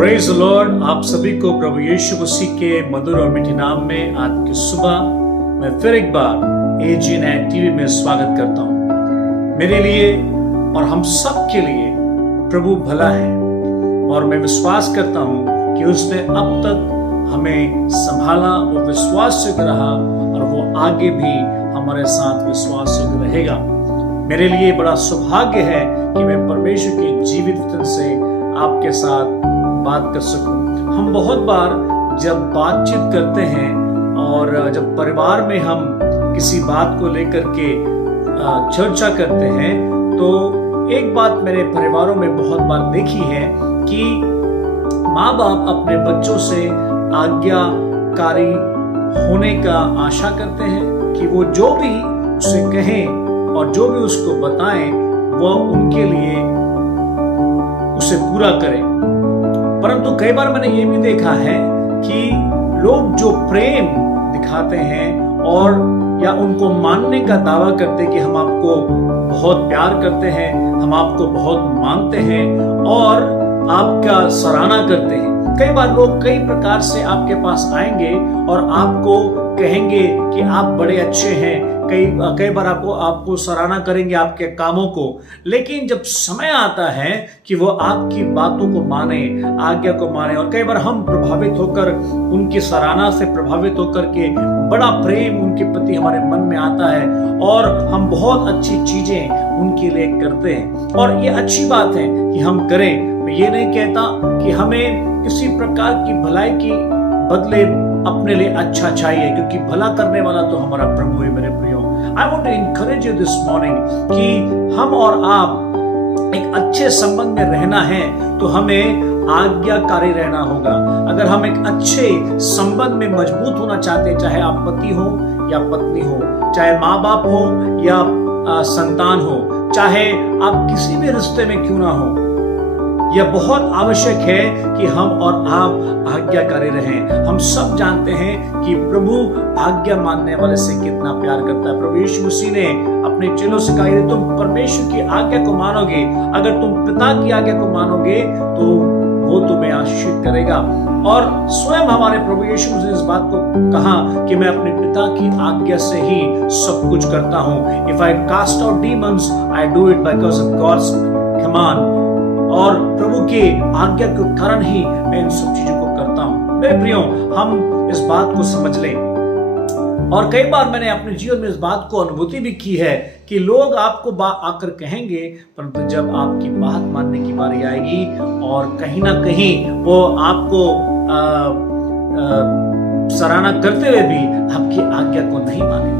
Praise the Lord. आप सभी को प्रभु यीशु मसीह के मधुर और मीठे नाम में आज की सुबह मैं फिर एक बार AG9 TV में स्वागत करता हूँ। मेरे लिए और हम सब के लिए प्रभु भला है और मैं विश्वास करता हूँ कि उसने अब तक हमें संभाला, वो विश्वासयोग्य रहा और वो आगे भी हमारे साथ विश्वासयोग्य रहेगा। मेरे लिए बड़ा सौभाग्य है कि मैं परमेश्वर के जीवित वचन से आपके साथ बात कर सकूं। हम बहुत बार जब बातचीत करते हैं और जब परिवार में हम किसी बात को लेकर के चर्चा करते हैं तो एक बात मेरे परिवारों में बहुत बार देखी है कि माँ बाप अपने बच्चों से आज्ञाकारी होने का आशा करते हैं कि वो जो भी उसे कहें और जो भी उसको बताएं वह उनके लिए उसे पूरा करें। परंतु कई बार मैंने ये भी देखा है कि लोग जो प्रेम दिखाते हैं और या उनको मानने का दावा करते हैं कि हम आपको बहुत प्यार करते हैं, हम आपको बहुत मानते हैं और आपका सराहना करते हैं। कई बार लोग कई प्रकार से आपके पास आएंगे और आपको कहेंगे कि आप बड़े अच्छे हैं, कई बार आपको सराहना करेंगे आपके कामों को, लेकिन जब समय आता है कि वो आपकी बातों को माने, आज्ञा को माने, और कई बार हम प्रभावित होकर उनकी सराहना से प्रभावित होकर के बड़ा प्रेम उनके प्रति हमारे मन में आता है और हम बहुत अच्छी चीजें उनके लिए करते हैं। और ये अच्छी बात है कि हम करें। मैं ये नहीं कहता कि हमें किसी प्रकार की भलाई की बदले अपने लिए अच्छा चाहिए, क्योंकि भला करने वाला तो हमारा प्रभु है। मेरे प्रियो, I want to encourage you this morning कि हम और आप एक अच्छे संबंध में रहना है तो हमें आज्ञाकारी रहना होगा। अगर हम एक अच्छे संबंध में मजबूत होना चाहते हैं, चाहे आप पति हो या पत्नी हो, चाहे माँ बाप हो या संतान हो, चाहे आप किसी भी रिश्ते में क्यों ना हो, यह बहुत आवश्यक है कि हम और आप आज्ञाकारी रहें। हम सब जानते हैं कि प्रभु आज्ञा मानने वाले से कितना प्यार करता है। प्रभु यीशु मसीह ने अपने चेलों से कहा, यदि तुम परमेश्वर की आज्ञा को मानोगे, अगर तुम पिता की आज्ञा को मानोगे तो वो तुम्हें आशीषित करेगा। और स्वयं हमारे प्रभु यीशु मसीह ने इस बात को कहा कि मैं अपने पिता की आज्ञा से ही सब कुछ करता हूँ। If I cast out demons I do it because of God's command. और प्रभु के आज्ञा के कारण ही मैं इन सब चीजों को करता हूं। मेरे प्रियो, हम इस बात को समझ लें। और कई बार मैंने अपने जीवन में इस बात को अनुभूति भी की है कि लोग आपको आकर कहेंगे, परंतु जब आपकी बात मानने की बारी आएगी और कहीं ना कहीं वो आपको सराहना करते हुए भी आपकी आज्ञा को नहीं मानेंगे।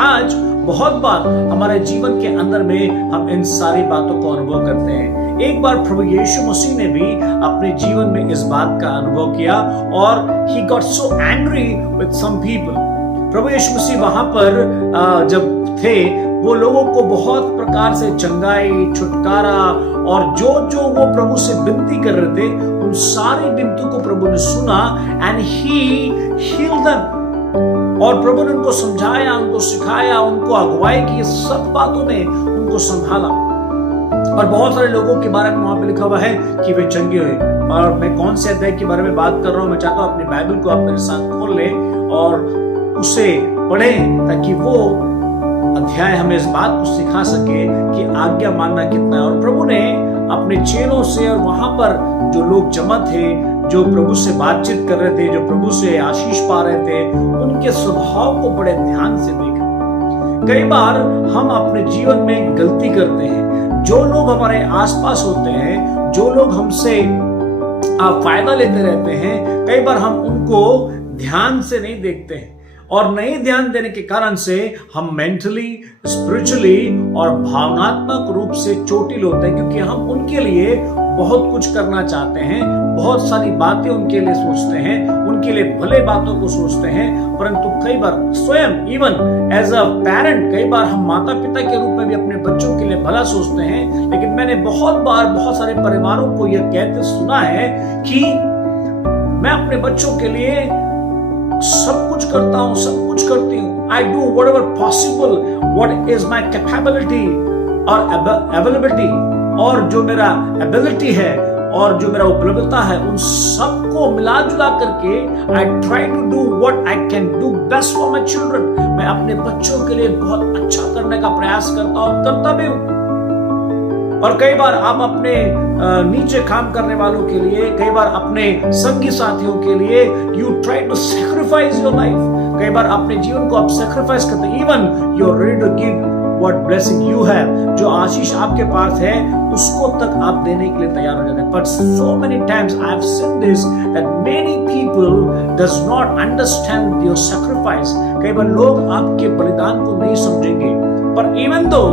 आज बहुत बार हमारे जीवन के अंदर में हम इन सारी बातों को अनुभव करते हैं। एक बार प्रभु यीशु मसीह ने भी अपने जीवन में इस बात का अनुभव किया और he got so angry with some people। प्रभु यीशु मसीह वहां पर जब थे, वो लोगों को बहुत प्रकार से चंगाई, छुटकारा और जो वो प्रभु से विनती कर रहे थे, उन सारी विनतियों को प्रभु ने सुना and he healed them। और प्रभु ने उनको समझाया, उनको सिखाया, उनको अगुवाई की, सब बातों में उनको संभाला। और बहुत सारे लोगों के बारे में वहां पे लिखा हुआ है कि वे चंगे हुए। और मैं कौन से अध्याय के बारे में बात कर रहा हूं, मैं चाहता हूं अपनी बाइबल को आप मेरे साथ खोल लें और उसे पढ़ें, ताकि वो अध्याय हमें इस बात को सिखा सके कि आज्ञा मानना कितना है। और प्रभु ने अपने चेलों से और वहां पर जो लोग जमा थे, जो प्रभु से बातचीत कर रहे थे, जो प्रभु से आशीष पा रहे थे, उनके स्वभाव को बड़े ध्यान से देखा। कई बार हम अपने जीवन में गलती करते हैं। जो लोग हमारे आसपास होते हैं, जो लोग हमसे फायदा लेते रहते हैं, कई बार हम उनको ध्यान से नहीं देखते हैं और नहीं ध्यान देने के कारण से हम मेंटली, स्पिरिचुअली और भावनात्मक रूप से चोटिल होते हैं, क्योंकि हम उनके लिए बहुत कुछ करना चाहते हैं, बहुत सारी बातें उनके लिए सोचते हैं, उनके लिए भले बातों को सोचते हैं, परंतु कई बार स्वयं इवन एज अ पेरेंट, कई बार हम माता पिता के रूप में भी अपने बच्चों के लिए भला सोचते हैं। लेकिन मैंने बहुत बार बहुत सारे परिवारों को यह कहते सुना है कि मैं अपने बच्चों के लिए सब कुछ करता हूं, सब कुछ करती हूं। I do what ever possible, what is my capability और अवेलेबिलिटी, और जो मेरा एबिलिटी है और जो मेरा उपलब्धता है उन सबको मिला जुला करके I try to do what I can do best for my children. मैं अपने बच्चों के लिए बहुत अच्छा करने का प्रयास करता हूं, करता भी हूं। और कई बार आप अपने नीचे काम करने वालों के लिए, कई बार अपने संगी साथियों के लिए you try to sacrifice your life. कई बार अपने जीवन को आप सैक्रिफाइस करते हैं। Even you are ready to give what blessing you have, जो आशीष आपके पास है उसको तक आप देने के लिए तैयार हो जाते हैं। But so many times I have seen this that many people does not understand your sacrifice. कई बार लोग आपके बलिदान को नहीं समझेंगे, पर इवन दो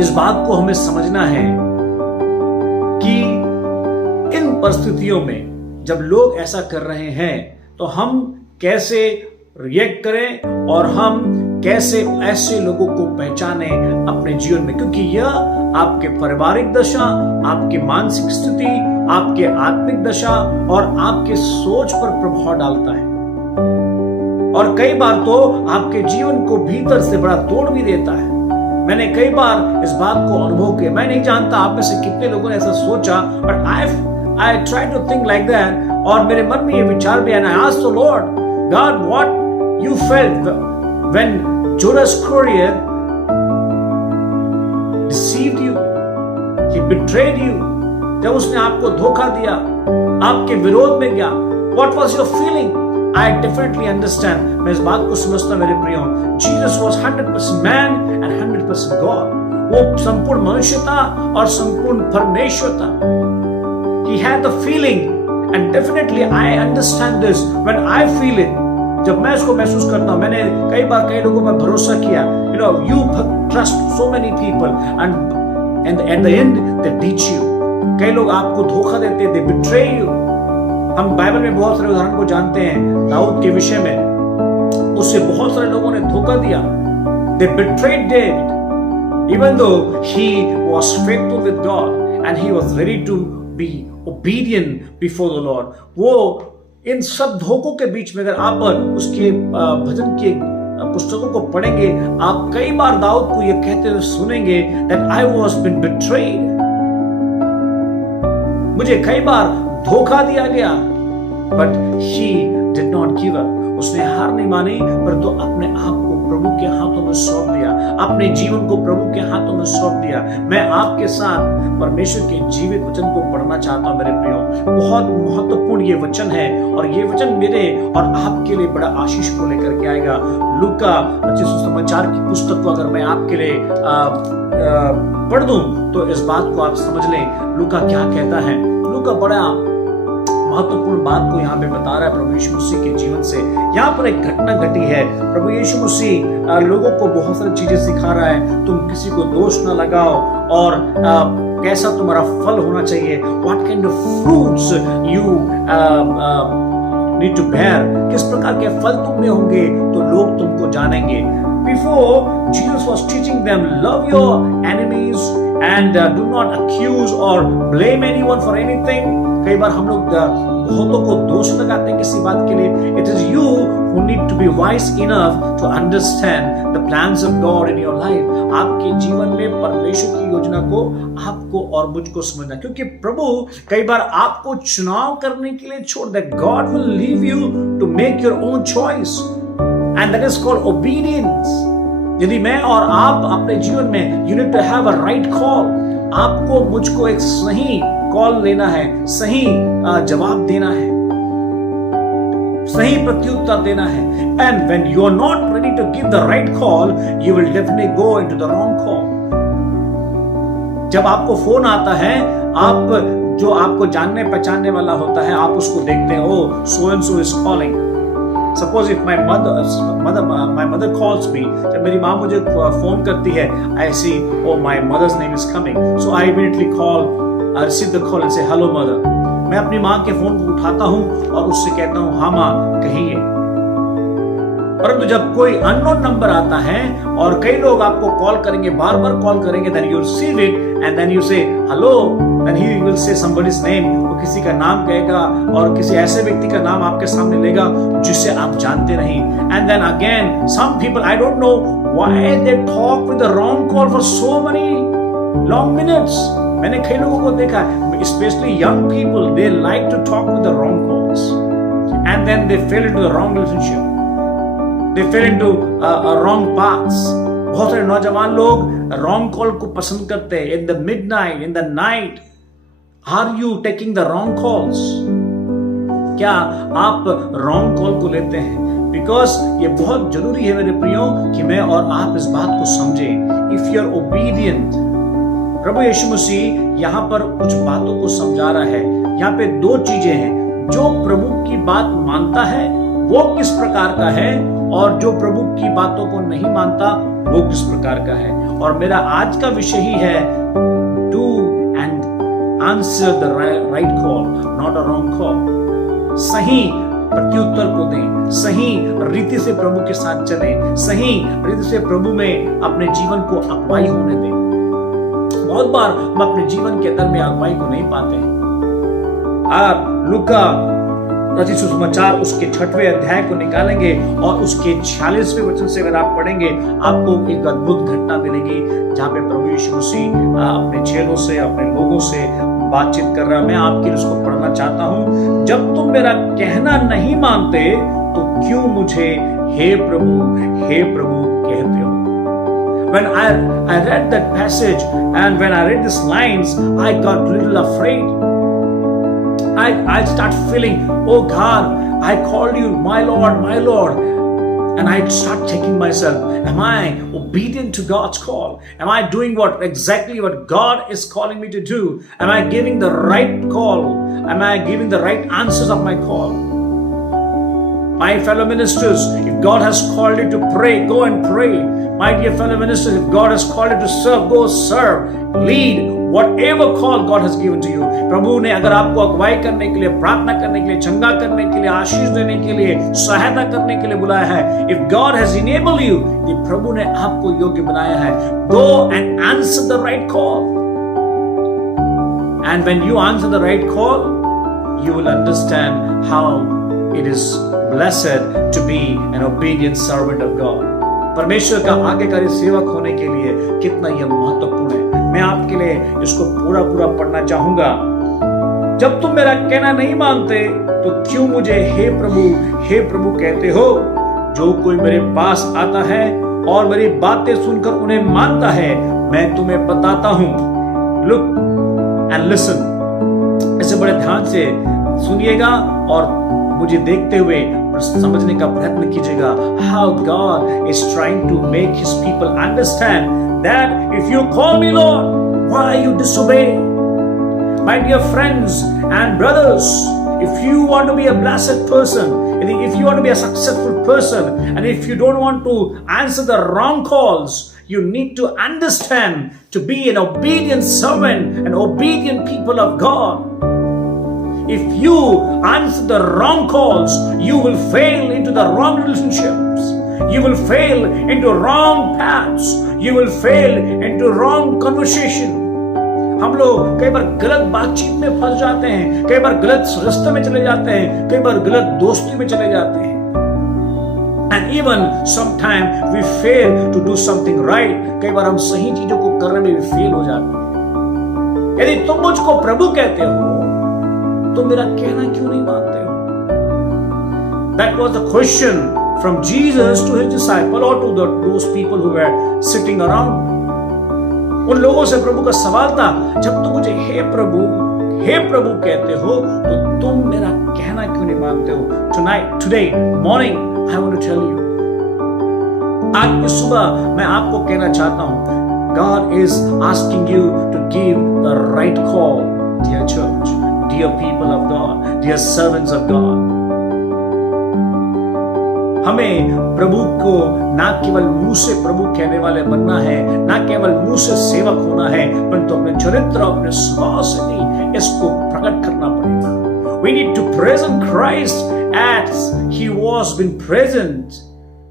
इस बात को हमें समझना है कि इन परिस्थितियों में जब लोग ऐसा कर रहे हैं तो हम कैसे रिएक्ट करें और हम कैसे ऐसे लोगों को पहचाने अपने जीवन में, क्योंकि यह आपके पारिवारिक दशा, आपकी मानसिक स्थिति, आपके आत्मिक दशा और आपके सोच पर प्रभाव डालता है। और कई बार तो आपके जीवन को भीतर से बड़ा तोड़ भी देता है। मैंने कई बार इस बात को अनुभव किया। मैं नहीं जानता आप में से कितने लोगों ने ऐसा सोचा, but I try to think like that. और मेरे मन में ये विचार भी आया, asked the Lord, God what you felt when Judas Iscariot deceived you, he betrayed you, जब उसने आपको धोखा दिया, आपके विरोध में गया, what was your feeling? I definitely understand. मैं इस बात को समझता मेरे प्रियो, Jesus was 100% man and 100% God. वो संपूर्ण मनुष्य था और संपूर्ण परमेश्वर था। He had the feeling and definitely I understand this when I feel it. जब मैं इसको महसूस करता हूं, मैंने कई बार कई लोगों पर भरोसा किया, you trust so many people and at the end they teach you. कई लोग आपको धोखा देते हैं, they betray you. हम बाइबल में बहुत सारे उदाहरण को जानते हैं। दाऊद के विषय में उससे बहुत सारे लोगों ने धोखा दिया। They betrayed David even though he was faithful with God and he was ready to be obedient before the Lord. वो इन सब धोखों के बीच में अगर आप उसके भजन के पुस्तकों को पढ़ेंगे, आप कई बार दाऊद को ये कहते हुए सुनेंगे that I was been betrayed. मुझे कई बार धोखा दिया गया, but he did not give up. उसने हार नहीं मानी, परंतु अपने आप को प्रभु के हाथों में सौंप दिया, अपने जीवन को प्रभु के हाथों में सौंप दिया। मैं आपके साथ परमेश्वर के जीवित वचन को पढ़ना चाहता हूं मेरे प्रियो। बहुत महत्वपूर्ण ये वचन है और ये वचन मेरे और आपके लिए बड़ा आशीष को लेकर के आएगा। लूका सुसमाचार की पुस्तक को अगर मैं आपके लिए पढ़ दूं तो इस बात को आप समझ लें लूका क्या कहता है। लूका बड़ा महत्वपूर्ण बात को यहाँ पे बता रहा है प्रभु यीशु मसीह के जीवन से। यहाँ पर एक घटना घटी है। प्रभु यीशु मसीह लोगों को बहुत सारी चीजें सिखा रहा है। तुम किसी को दोष ना लगाओ और कैसा तुम्हारा फल होना चाहिए, what kind of fruits you need to bear, किस प्रकार के फल तुम में होंगे तो लोग तुमको जानेंगे। Before Jesus was teaching them, love your enemies and do not accuse or blame anyone for anything. कई बार हम लोग बहुतों को दोष लगाते हैं किसी बात के लिए। It is you who need to be wise enough to understand the plans of God in your life. आपके जीवन में परमेश्वर की योजना को आपको और मुझको समझना, क्योंकि प्रभु कई बार आपको चुनाव करने के लिए छोड़ दे। God will leave you to make your own choice. And that is called obedience. यदि मैं और आप अपने जीवन में you need to have a right call. आपको मुझको एक सही कॉल लेना है, सही जवाब देना है, सही प्रत्युत्तर देना है। And when you are not ready to give the right call, you will definitely go into the wrong call. जब आपको फोन आता है, आप जो आपको जानने पहचानने वाला होता है, आप उसको देखते हैं, oh so and so is calling. Suppose if my mother calls me, जब मेरी माँ मुझे फोन करती है, I see oh my mother's name is coming, so I immediately I receive the call and say hello mother. मैं अपनी माँ के फोन को उठाता हूँ और उससे कहता हूँ हाँ माँ कहिए। परंतु जब कोई अननोन नंबर आता है और कई लोग आपको कॉल करेंगे, बार बार कॉल करेंगे, then you receive it and then you say hello, then he will say somebody's name, वो किसी का नाम कहेगा और किसी ऐसे व्यक्ति का नाम आपके सामने लेगा जिसे आप जानते नहीं। And then again some people, I don't know why they talk with the wrong call for so many long minutes. मैंने कई लोगों को देखा, especially young people, they like to talk with the wrong calls, and then they fell into the wrong relationship. They fell into wrong paths. बहुत सारे नौजवान लोग wrong call को पसंद करते हैं. In the midnight, in the night, are you taking the wrong calls? क्या आप wrong call को लेते हैं? Because ये बहुत जरूरी है मेरे प्रियो कि मैं और आप इस बात को समझें. If you are obedient, प्रभु यीशु मसीह यहाँ पर कुछ बातों को समझा रहा है. यहाँ पे दो चीजें हैं. जो प्रभु की बात मानता है वो किस प्रकार का है, और जो प्रभु की बातों को नहीं मानता वो किस प्रकार का है. और मेरा आज का विषय ही है do and answer the right call, not a wrong call. सही प्रत्युत्तर को दें, सही रीति से प्रभु के साथ चलें, सही रीति से प्रभु में अपने जीवन को अगुवाई होने दें. बहुत बार हम अपने जीवन के अंदर में अगुवाई को नहीं पाते हैं. आप लूका रचित सुसमाचार उसके 6वें अध्याय को निकालेंगे और उसके 46वें वचन से अगर आप पढ़ेंगे, आपको एक अद्भुत घटना मिलेगी जहां पे प्रभु यीशु मसीह अपने चेलों से, अपने लोगों से बातचीत कर रहा है. मैं आपके लिए उसको पढ़ना चाहता हूं. जब तुम मेरा कहना नहीं मानते तो क्यों मुझे हे प्रभु कहते हो. When I read that passage and when I read these lines, I got a little afraid. I start feeling, oh God, I called you my Lord, and I start checking myself. Am I obedient to God's call? Am I doing exactly what God is calling me to do? Am I giving the right call? Am I giving the right answers of my call? My fellow ministers, if God has called you to pray, go and pray. My dear fellow ministers, if God has called you to serve, go serve. Lead whatever call God has given to you. प्रभु ने अगर आपको अगुवाई करने के लिए, प्रार्थना करने के लिए, चंगा करने के लिए, आशीष देने के लिए, सहायता करने के लिए बुलाया है, if God has enabled you, तो प्रभु ने आपको योग्य बनाया है. Go and answer the right call. And when you answer the right call, you will understand how it is blessed to be an obedient servant of God. परमेश्वर का आज्ञाकारी सेवक होने के लिए कितना यह महत्वपूर्ण है. मैं आपके लिए इसको पूरा पढ़ना चाहूंगा. जब तुम मेरा कहना नहीं मानते तो क्यों मुझे हे प्रभु कहते हो. जो कोई मेरे पास आता है और मेरी बातें सुनकर उन्हें मानता है, मैं तुम्हें बताता हूं. Look and listen. ऐसे बड़े ध्यान से सुनिएगा और मुझे देखते हुए समझने का प्रयत्न कीजिएगा. How God is trying to make His people understand that if you call me Lord, why you disobey? My dear friends and brothers, if you want to be a blessed person, if you want to be a successful person, and if you don't want to answer the wrong calls, you need to understand to be an obedient servant, an obedient people of God. If you answer the wrong calls, you will fail into the wrong relationships. You will fail into wrong paths. You will fail into wrong conversation. हम लोग कई बार गलत बातचीत में फंस जाते हैं, कई बार गलत रास्ते में चले जाते हैं, कई बार गलत दोस्ती में चले जाते हैं. And even sometimes we fail to do something right. कई बार हम सही चीजों को करने में भी फेल हो जाते हैं. यदि तुम मुझको प्रभु कहते हो तो मेरा कहना क्यों नहीं मानते हो. That was the question from Jesus to his disciple or to those people who were sitting around. उन लोगों से प्रभु का सवाल था, जब तुम मुझे हे प्रभु कहते हो तो तुम मेरा कहना क्यों नहीं मानते हो. Today morning, I want to tell you. आज की सुबह मैं आपको कहना चाहता हूं, God is asking you to give the right call, dear church, dear people of God, dear servants of God. हमें प्रभु को ना केवल मुंह से प्रभु कहने वाले बनना है, ना केवल मुंह से सेवक होना है, परंतु अपने चरित्र, अपने स्वभाव से भी इसको प्रकट करना पड़ेगा. We need to present Christ as He was been present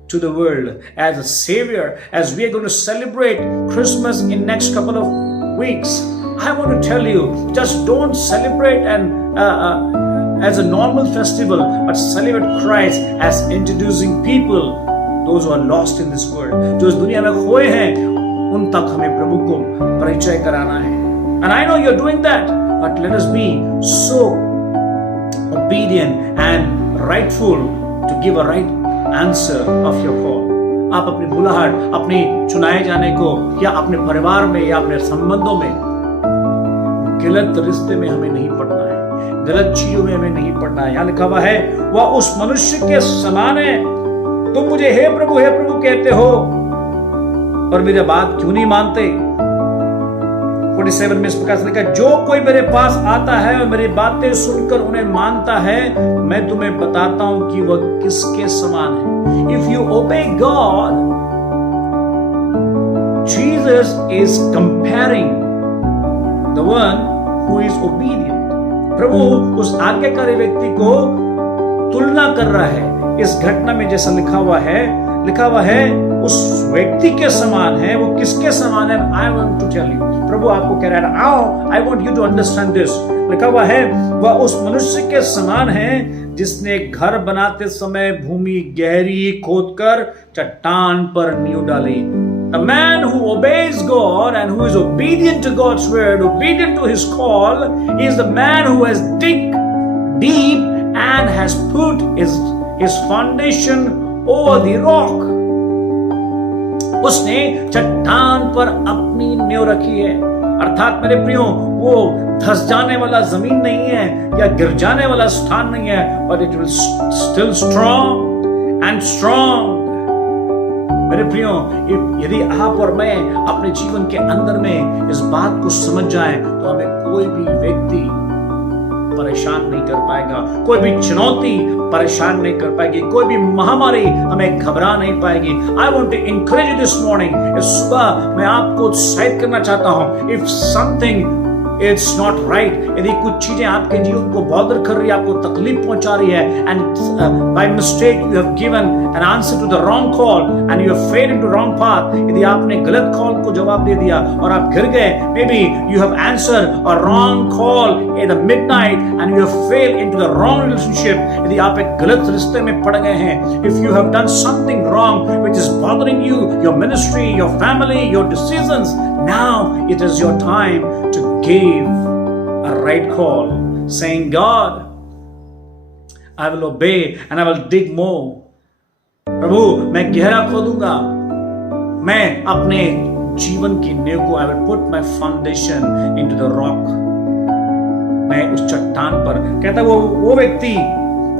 to the world as a Savior. As we are going to celebrate Christmas in next couple of weeks, I want to tell you, just don't celebrate as a normal festival, but celebrate Christ as introducing people, those who are lost in this world. जो इस दुनिया में खोए हैं, उन तक हमें प्रभु को परिचय कराना है. And I know you're doing that, but let us be so obedient and rightful to give a right answer of your call. आप अपनी बुलाहट, अपनी चुनाए जाने को, या अपने परिवार में या अपने संबंधों में, गलत रिश्ते में हमें नहीं पड़ना है, गलत चीजों में हमें नहीं पड़ना है। यहां लिखा हुआ है, वह उस मनुष्य के समान है। तुम मुझे हे प्रभु कहते हो, पर मेरी बात क्यों नहीं मानते? 47 में इस प्रकार से लिखा, जो कोई मेरे पास आता है और मेरी बातें सुनकर उन्हें मानता है, मैं तुम्हें बताता हूं कि वह किसके समान है। If you obey God, Jesus is comparing the one who is obedient. प्रभु उस आज्ञाकारी व्यक्ति को तुलना कर रहा है। इस घटना में जैसा लिखा हुआ है उस व्यक्ति के समान है। वो किसके समान है? I want to tell you. प्रभु आपको कह रहा है, I want you to understand this. लिखा हुआ है, वह उस मनुष्य के समान है जिसने घर बनाते समय भूमि गहरी खोदकर चट्टान पर नींव डाली। The man who obeys God and who is obedient to God's word, obedient to his call, is the man who has dig deep and has put his foundation over the rock. उसने चट्टान पर अपनी नींव रखी है। अर्थात मेरे प्रियो, वो धस जाने वाला जमीन नहीं है या गिर जाने वाला स्थान नहीं है, but it will still strong and strong. मेरे प्रियो, यदि आप और मैं अपने जीवन के अंदर में इस बात को समझ जाएं, तो हमें कोई भी व्यक्ति परेशान नहीं कर पाएगा, कोई भी चुनौती परेशान नहीं कर पाएगी, कोई भी महामारी हमें घबरा नहीं पाएगी। I want to encourage you this morning. इस सुबह मैं आपको उत्साहित करना चाहता हूं। If something it's not right, यदि कुछ चीजें आपके जीवन को बॉदर कर रही है, आपको तकलीफ पहुंचा रही है, and by mistake you have given an answer to the wrong call and you have failed into wrong path, यदि आपने गलत कॉल को जवाब दे दिया और आप गिर गए, maybe you have answered a wrong call in the midnight and you have failed into the wrong relationship, यदि आप एक गलत रिश्ते में पड़ गए हैं, if you have done something wrong which is bothering you, your ministry, your family, your decisions, now it is your time to give a right call, saying, God, I will obey and I will dig more. प्रभु, मैं गहरा खोदूंगा, मैं अपने जीवन की नींव को I will put my foundation into the rock. मैं उस चट्टान पर, कहता वो व्यक्ति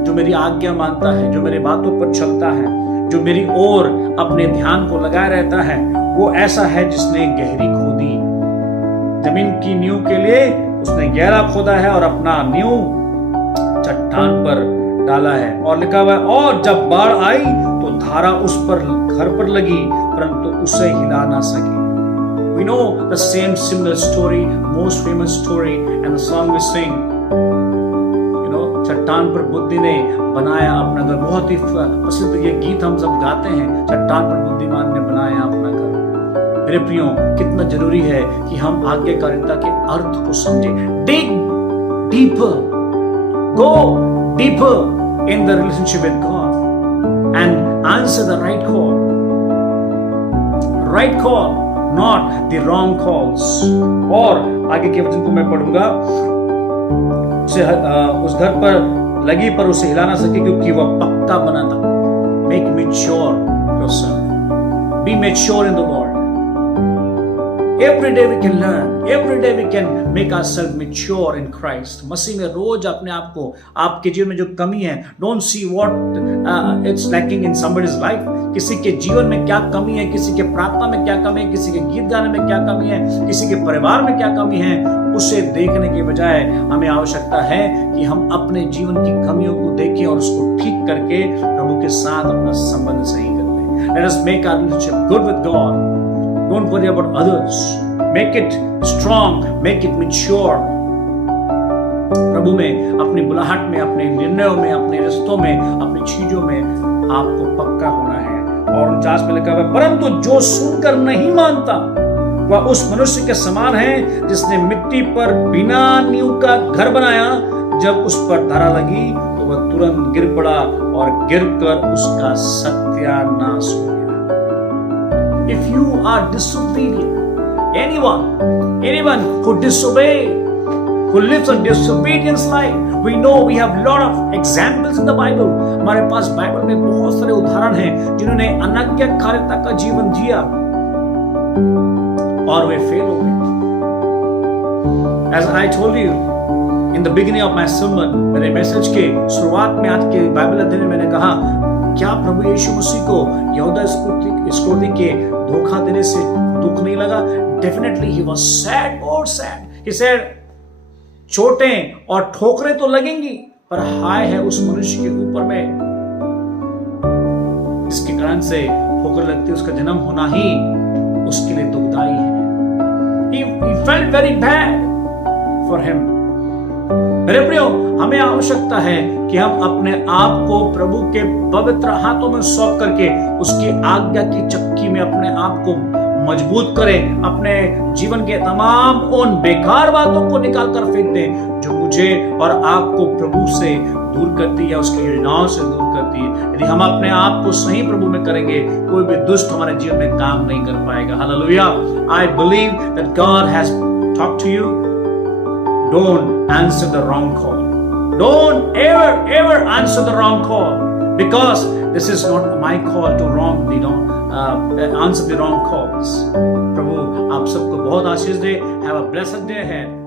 जो मेरी आज्ञा मानता है, जो मेरी बातों पर चलता है, जो मेरी ओर अपने ध्यान को लगाए रहता है, वो ऐसा है जिसने गहरी खोदी। जमीन की नींव के लिए उसने गहरा खोदा है और अपना नींव चट्टान पर डाला है। और लिखा हुआ है, और जब बाढ़ आई तो धारा उस पर घर पर लगी, परंतु उसे हिला ना सकी। We know the same similar story, most famous story, and the song we sing. You know, चट्टान पर बुद्धि ने बनाया अपना घर। बहुत ही प्रसिद्ध ये गीत हम सब गाते हैं, चट्टान पर बुद्धिमान ने बनाया अपना घर। मेरे प्रियो, कितना जरूरी है कि हम आज्ञाकारिता के अर्थ को समझें। Dig deeper, go deeper in the relationship with God and answer the right call. Right call, not the wrong calls. और आगे के वचन को मैं पढ़ूंगा, उस घर पर लगी पर उसे हिला ना सके क्योंकि वह पक्का बना था। Make mature yourself. Be mature in the Lord. Every day we can learn. Every day we can make ourselves mature in Christ. मसीह में रोज अपने आप को, आपके जीवन में जो कमी है, don't see what it's lacking in somebody's life. किसी के जीवन में क्या कमी है, किसी के प्रार्थना में क्या कमी है, किसी के गीत गाने में क्या कमी है, किसी के परिवार में क्या कमी है, उसे देखने के बजाय हमें आवश्यकता है कि हम अपने जीवन की कमियों को देखें और उसको ठीक करके प्रभु के साथ अपना संबंध सही कर लें। Let us make our relationship good with God. Don't worry about others. Make it strong. Make it mature. प्रभु में, अपनी बुलाहट में, अपने निर्णयों में, अपने रिश्तों में, अपनी चीजों में आपको पक्का होना है। और 49 में लिखा हुआ है, परंतु जो सुनकर नहीं मानता वह उस मनुष्य के समान है जिसने मिट्टी पर बिना नींव का घर बनाया। जब उस पर धारा लगी तो वह तुरंत गिर पड़ा और गिरकर उसका सत्यानाश हो गया। If you are disobedient, anyone anyone who disobey, who lives a disobedience life. We know we have lot of examples in the Bible. हमारे पास बाइबल में बहुत सारे उदाहरण हैं जिन्होंने अनाज्ञाकारिता का जीवन जिया और वे फेल हो गए. As I told you in the beginning of my sermon, मेरे मैसेज के शुरुआत में आज के बाइबल अध्ययन में मैंने कहा, क्या प्रभु यीशु मसीह को यहूदा इस्करियोती के धोखा देने से दुख नहीं लगा? Definitely he was sad, or sad. He said, चोटें और ठोकरें तो लगेंगी, पर हाय है उस मनुष्य के ऊपर में जिसके कारण से ठोकर लगती, उसका जन्म होना ही उसके लिए दुखदाई है. He felt very bad for him. मेरे प्रियो, हमें आवश्यकता है कि हम अपने आप को प्रभु के पवित्र हाथों में सौंप करके उसकी आज्ञा की चक्की में अपने आप को मजबूत करें. अपने जीवन के तमाम उन बेकार बातों को निकाल कर फेंक दें जो मुझे और आपको प्रभु से दूर करती है, उसकी योजनाओं से दूर करती है. यदि हम अपने आप को सही प्रभु में करेंगे, कोई भी दुष्ट हमारे जीवन में काम नहीं कर पाएगा. Hallelujah. I believe that God has talked to you. Don't answer the wrong call. Don't ever answer the wrong call, because this is not my call to answer the wrong calls. प्रभु आप सबको बहुत आशीष दे. Have a blessed day ahead.